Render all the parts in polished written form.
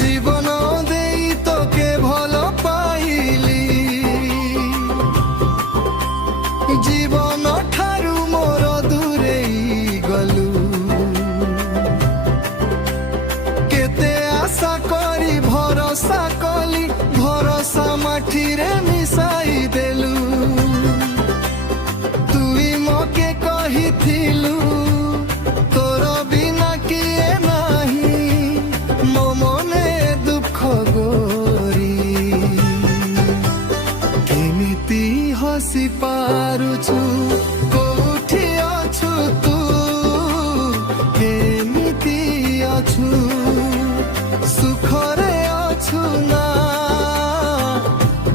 জীবন দেই তোকে ভাল পাইলি, জীবন ঠারু মোর দূরেই গলু। কেতে আশা করি ভরসা কলি, ভরসা মাটিরে মিশাই দেলু। তুই মকে কহিଥିଲୁ তোর বিনা কিয়ে নাহি, ମୋ মনে দুঃখ গোরি। কেমিতি হসি পাରୁଛୁ, কোଉଠି ଅଛୁ ତୁ, କେମିତି ଅଛୁ, ସୁଖରେ ଅଛୁ ନା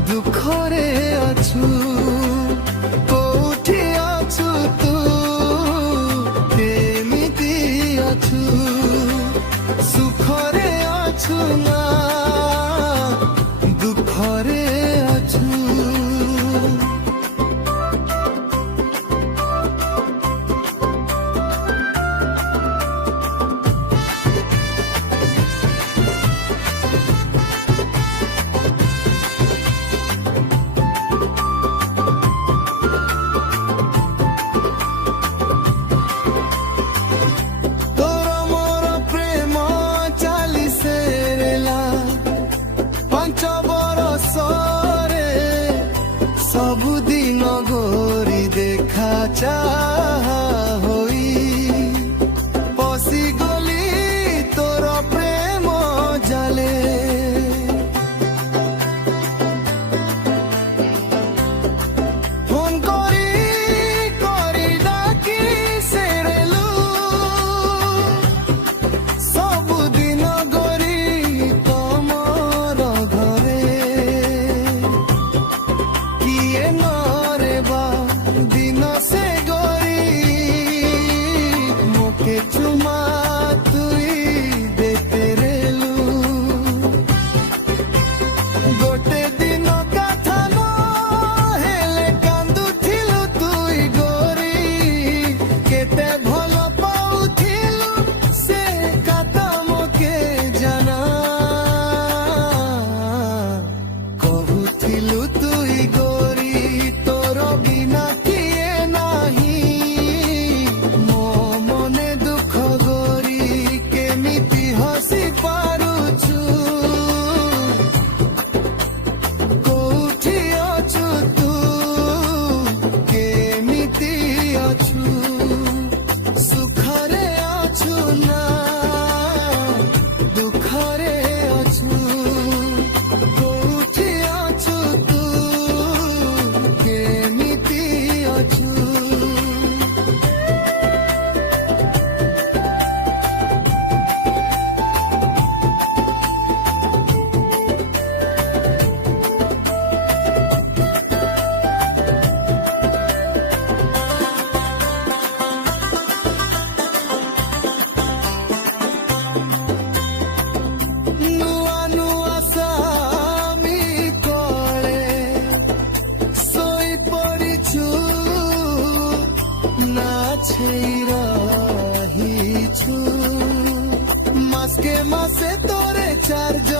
ଦୁଃଖରେ ଅଛୁ, କୋଉଠି ଅଛୁ ତୁ, କେମିତି ଅଛୁ, ସୁଖରେ ଅଛୁ ନା ଦୁଃଖରେ ଅଛୁ। তোর মোর প্রেম চালিছে রেলা 5 বরষরে, ସବୁଦିନ ଗୋରି ଦେଖା ଚାହା ହୋଇ ପଶିଗଲି ତୋର ପ୍ରେମ ଜାଲେ। ଫୋନ କରି କରି ଡାକି ସେରେଲୁ, ସବୁଦିନ ଗୋରି ତମର ଘରେ। କିଏ ନରେ ବା ଦିନ ସେ ଗୋରି, মোকে চুমা তুই দেতে রেলু। গোটে দিন কথা ন হেলে কান্দুথিলু তুই গোরি, কেতে ভাল পাউথিলু সে কথা মোকে জানা। কহুথিলু তুই গোরি তোর বিনা কিয়ে নাহি, ମୋ মনে দুঃখ গোরি, কেমিতি হসি পাରୁଛୁ, কোଉଠି ଅଛୁ ତୁ, କେମିତି ଅଛୁ, ସୁଖରେ ଅଛୁ ନା ଦୁଃଖରେ ଅଛୁ, କୋଉଠି ଅଛୁ ତୁ, କେମିତି ଅଛୁ। ନୂଆ ନୂଆ ସ୍ୱାମୀ କୋଳେ ଶୋଇ ପଡ଼ିଛୁ, ନାଛେଇ ରହିଛୁ। ମାସକେ ମାସେ ତୋରେ ଚାର୍ଜ